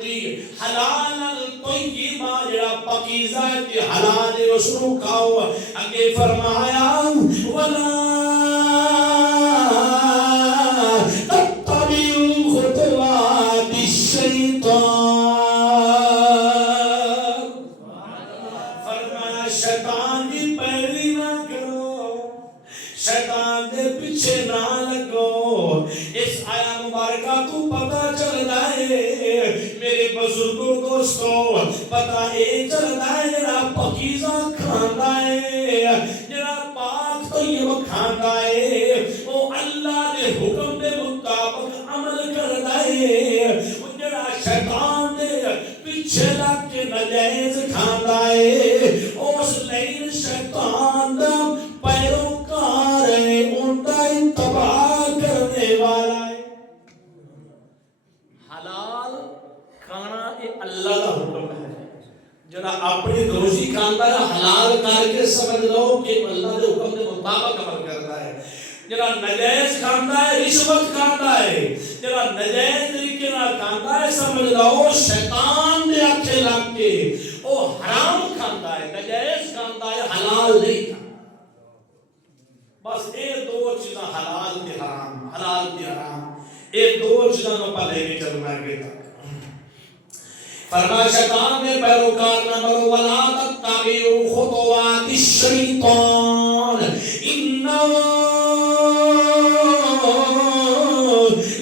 دی حلال الطیبہ جڑا پاکیزہ تے حلال اس نو کھاؤ اگے فرمایا ولا تتبعوا خطوات الشیطان فرمایا شیطان دی پیروی نہ کرو شیطان دے پیچھے نہ لگو اس آیا مبارکہ کو پتہ چل رہا ہے میرے بزرگوں دوستوں پتہ یہ چل رہا ہے جڑا پاکیزہ کھاندا ہے جڑا پاک طیب کھاندا ہے وہ اللہ دے حکم دے مطابق عمل کردا ہے جڑا شیطان دے پیچھے لگ کے ناجائز کھاندا ہے اس لئے شیطان دا پیروکار ہے ان کا اتباع کرنے والا ہے حلال کھانا یہ اللہ کا حکم ہے جنا اپنی روزی کھاتا ہے حلال کر کے سمجھ لو کہ اللہ کے حکم کے مطابق عمل کرتا ہے جنا ناجائز کھاتا ہے رشوت کھاتا ہے جنا ناجائز طریقے نہ کھاتا ہے سمجھ لو شیطان دے آنکھیں لگ کے وہ حرام کھاتا ہے ناجائز کھاتا ہے حلال نہیں کھاتا بس یہ دو چیزاں حلال تے حرام یہ دو چیزاں کو پہلے کے چلنا ہے تک فرمایا شیطان نے پیروکار نہ بنو ولا تتبعوا خطوات الشیطان انہ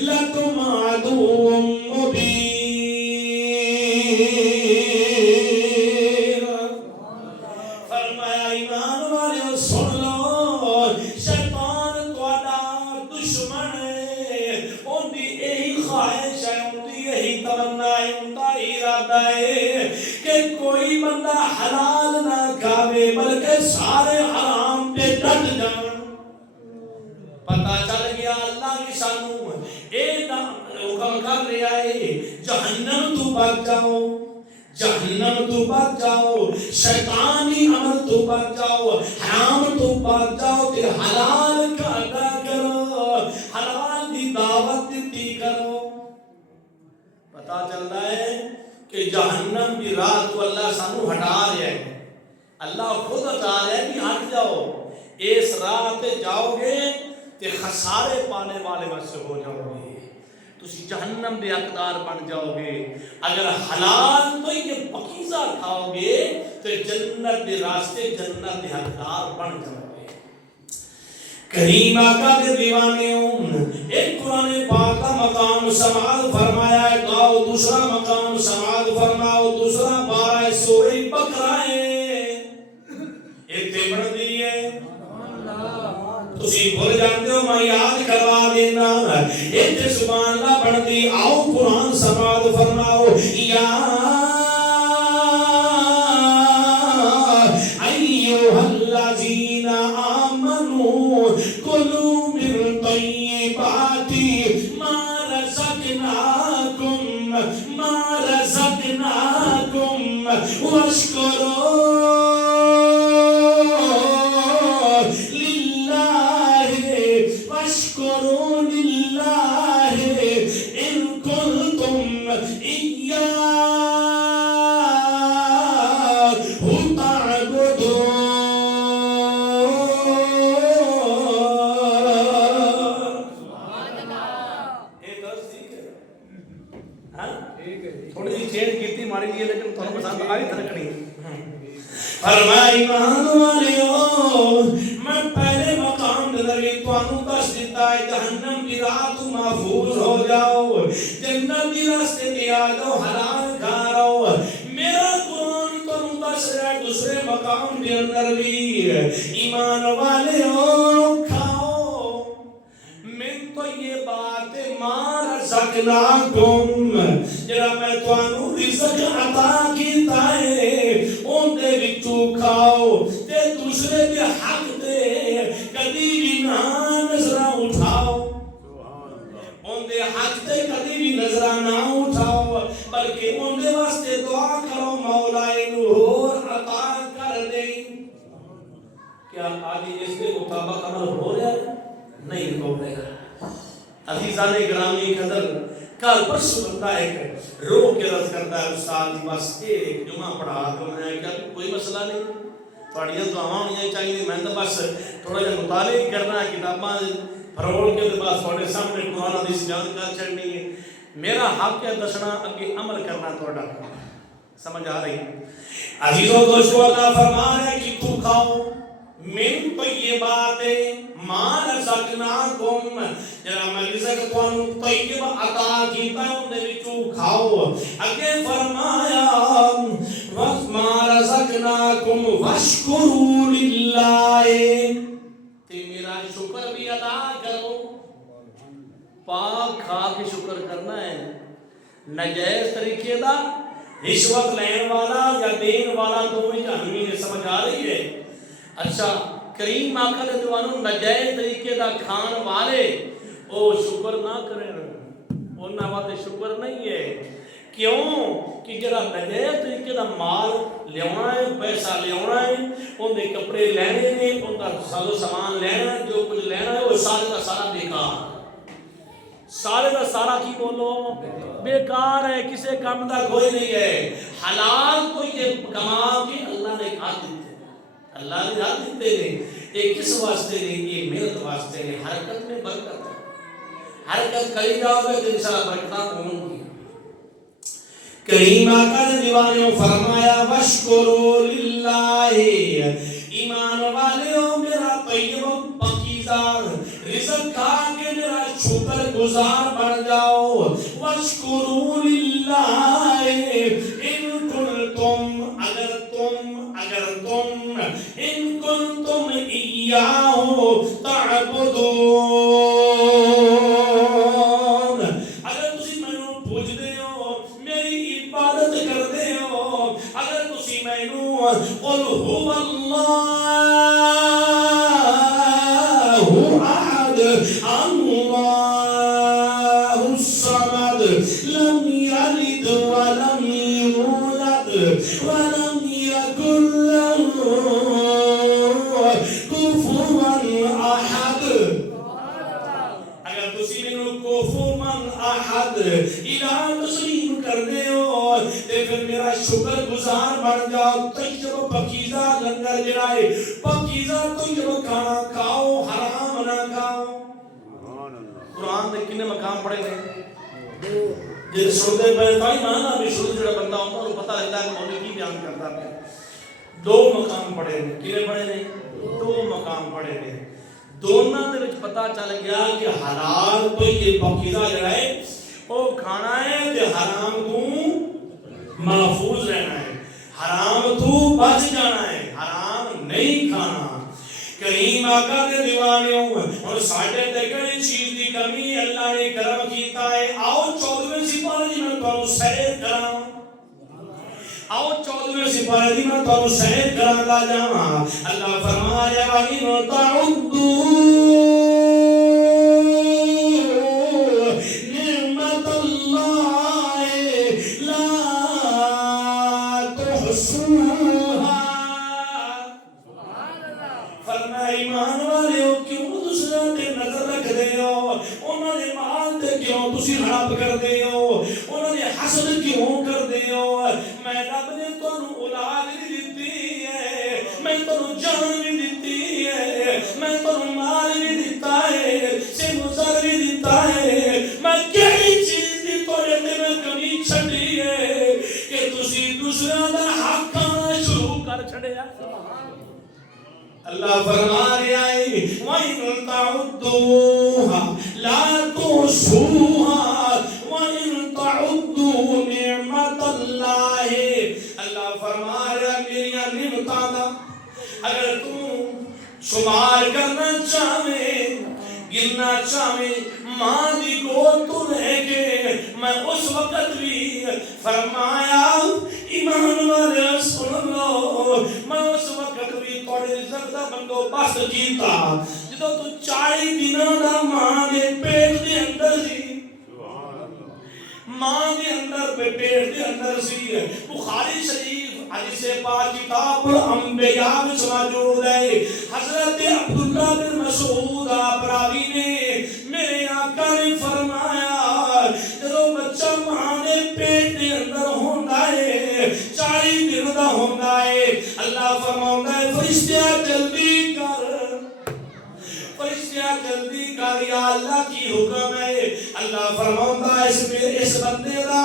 لکم عدو مبین فرمایا ایمان والے سن لو شیطان تواڈا دشمن ہے ان دی یہی خواہش ہے ان دی یہی تمنا ہے ان کا ارادہ ہے کہ کوئی بندہ حلال نہ کھاوے بلکہ سارے حرام پہ ڈٹ جائیں پتہ چل گیا اللہ کی سانو اے حکم کر رہا ہے جہنم تو بچ جاؤ جہنم تو بچ جاؤ شیطانی عمل تو بچ جاؤ حرام تو بچ جاؤ تے حلال کا ادا کرو حلال دی دعوت دیتی کرو پتہ چل رہا ہے کہ جہنم کی رات کو اللہ سانو ہٹا رہا ہے اللہ خود ہٹا رہا ہے کہ ہٹ جاؤ اس رات جاؤ گے تے خسارے پانے والے واسطے ہو جاؤ گے تسی جہنم دے حقدار بن جاؤ گے اگر حلال تو یہ پاکیزہ کھاؤ گے تو جنت دے راستے جنت دے حقدار بن جاؤ گے کریم آقا دے دیوانے ایک قرآن پاک کا مقام سماعت فرمایا ہے گاؤ دوسرا مقام سماعت فرماؤ دوسرا بارہ سورہ بقرہ ہے ایک تے بڑھ دی ہے تسی بھول جانتے ہو میں یاد کروا دینا ایک سبحان اللہ پڑھ دی آؤ قرآن سماعت فرماؤ یا ایوہ الذین آمنوا کلوا من طیبات ما رزقناکم واشکروا فرمایا ایمان والیو میں پہلے مقام نظری توانوں دس دیتا ہے جہنم کی رات محفوظ ہو جاؤ جنت کی راستے میں آ جاؤ حلال کھا رہو میرا قرآن توانوں دس رہا ہے دوسرے مقام کے اندر بھی ایمان والیو کھاؤ من تو یہ بات ما رزقناکم جڑا میں توانوں رزق عطا کیتا ہے ان دے وچوں کھاؤ تے دوسرے دے حق دے کبھی بھی نہ نظر اٹھاؤ ان دے حق دے کبھی بھی نظر نہ اٹھاؤ بلکہ ان دے واسطے دعا کرو مولا نور عطا کر دے کیا آگے اس کے مطابق عمل ہو رہا ہے نہیں ہو رہا عزیزان گرامی قدر کل پرسوں بندہ ایک رو کے رض کرتا ہے استاد جی بس ایک جمعہ پڑھا تو میں کیا کوئی مسئلہ نہیں تھوڑیاں دعاواں ہونی چاہیے میں تو بس تھوڑا جہا مطالعہ کرنا ہے کتاباں پھرول کے بعد تھوڑے سامنے قرآن حدیث بیان کر چڑھنی ہے میرا حق ہے دسنا اگے عمل کرنا تھوڑا سمجھ آ رہی عزیزوں دوستو اللہ فرما رہا ہے کہ تو کھاؤ من طیبات ما رزقناکم جڑا میں رزق تانوں طیب عطا کیتا اون دے وچوں کھاؤ اگے فرمایا وما رزقناکم واشکروا للہ تے میرا شکر بھی ادا کرو پاک کھا کے شکر کرنا ہے ناجائز طریقے دا رشوت لین والا یا دین والا دونوں جہنمی نے سمجھ آ رہی ہے اچھا کریم آقا نے دوانوں نجائز طریقے دا کھان والے او شکر نہ کریں انہاں واسطے شکر نہیں ہے کیوں کہ جڑا نجائز طریقے دا مال لیاونا ہے پیسہ لیاونا ہے ان دے کپڑے لینے نے ان دا سازو سامان لینا ہے جو کچھ لینا ہے وہ سارے دا سارا بیکار سارے دا سارا کی بولو بیکار ہے کسے کام دا کوئی نہیں ہے حلال تو یہ کما کے اللہ نے کھا دیتے اللہ نے رات دیتے ہیں یہ کس واسطے نہیں یہ محنت واسطے نہیں حرکت میں برکت ہے حرکت کری جاؤ گے تو انشاءاللہ برکتاں ہوں گی کریم آقا نے دیوانیوں فرمایا وشکروا للہ ایمان والیوں میرا طیب پاکیزہ رزق کھا کے میرا شکر گزار بن جاؤ وشکروا للہ ان کنتم اگر تم ان کنتم ایاہ تعبدون اگر تسی مینوں پوجدے ہو میری عبادت کردے ہو اگر تسی مینوں قل هو اللہ احد اللہ الصمد لم یلد ولم یولد ولم یکن الہ تسلیم کر دے ہو تے پھر میرا شکر گزار بن جاؤ طیب پاکیزہ لنگر جڑائے پاکیزہ طیب کھانا کھاؤ حرام نہ کھاؤ قرآن دے کنے مقام پڑھے گئے جن سنتے پہ تائی مانا بھی شروع جڑا بندہ ہوتا ہے انہوں پتہ لگتا ہے کہ مولی کی بیان کرتا ہے دو مقام پڑھے گئے کنے پڑھے گئے دو مقام پڑھے گئے دونوں دے وچ پتہ چل گیا کہ حلال تو یہ پاکیزہ جڑا ہے وہ کھانا ہے تے حرام تو محفوظ رہنا ہے حرام تو بچ جانا ہے حرام نہیں کھانا کریم آقا دے دیوانیوں اور ساڑھے تے کئی چیز دی کمی اللہ نے کرم کیتا ہے آؤ 14ویں سپارے دی میں تو سیر کراؤں آؤ 14ویں سپارے دی میں تو سیر کراتا جاواں اللہ فرمایا وَإِنْ تَعُدُّوا نِعْمَةَ اللَّهِ لَا تُحْصُوهَا فرمایا ایمان والےو کیوں دوسرے تے نظر رکھ دے ہو انہوں نے مال تے کیوں تسی ہڑپ کر دے ہو انہوں نے حسد کیوں کر دے ہو میں رب نے تانوں اولاد بھی دتی ہے میں تانوں جان بھی دتی ہے میں تانوں مال بھی دیتا ہے سمسر بھی دیتا ہے میں کئی چیز دی تواڈے تے میں کمی چھڈی ہے کہ تسی دوسرے دا حق کھانا شروع کر چھڈیا اللہ فرما رہا ہے وَإِن تَعُدُّوهَا لَا تُحْصُوهَا وَإِن تَعُدُّوا نِعْمَةَ اللَّهِ اللہ فرما رہا ہے میری نعمتاں دا اگر تم شمار کرنا چاہے گرنا چاہے ماں دی گود تو لے کے میں اس وقت بھی فرمایا ایمان والے سن لو میں اس وقت بھی تھوڑے رزق دا بندوبست کیتا جدو تو 40 دنوں دا ماں دے پیٹ دے اندر سی ماں دے اندر پیٹ دے اندر سی بخاری شریف حدیث پاک کتاب انبیاء وچ موجود ہے حضرت عبداللہ بن مسعود راوی نے میرے آقا نے فرمایا جدو بچہ ماں دے پیٹ دے اندر ہوندا ہے 40 دن دا ہوندا ہے اللہ فرماوندا ہے فرشتہ جلدی کر فرشتہ جلدی کر یا اللہ کی حکم ہے اللہ فرماوندا ہے اس بندے دا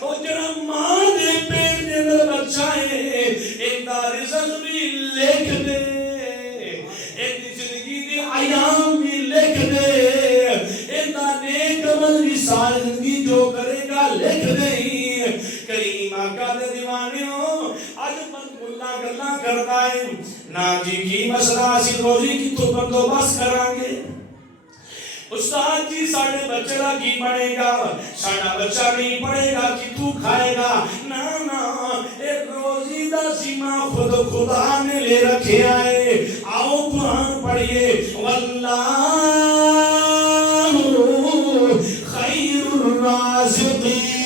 او جڑا ماں دے پیٹ دے اندر بچہ ہے ایندا رزق بھی لکھ دے ایندی زندگی دی ایام بھی لکھ دے ایندا نیک عمل بھی ساری زندگی جو کرے گا لکھ دے کریم آقا دے دیوانیوں آج اللہ گلا کرتا ہے نا جی کی مسئلہ اسی روزی کی تو بندوبست کریں گے استاد جی ساڑھے بچے کا کی پڑھے گا ساڑھا بچہ نہیں پڑھے گا کہ تو کھائے گا نا ایک روزی دا ذمہ خود خدا نے لے رکھے آئے آؤ قرآن پڑھئے واللہ خیر الرازقین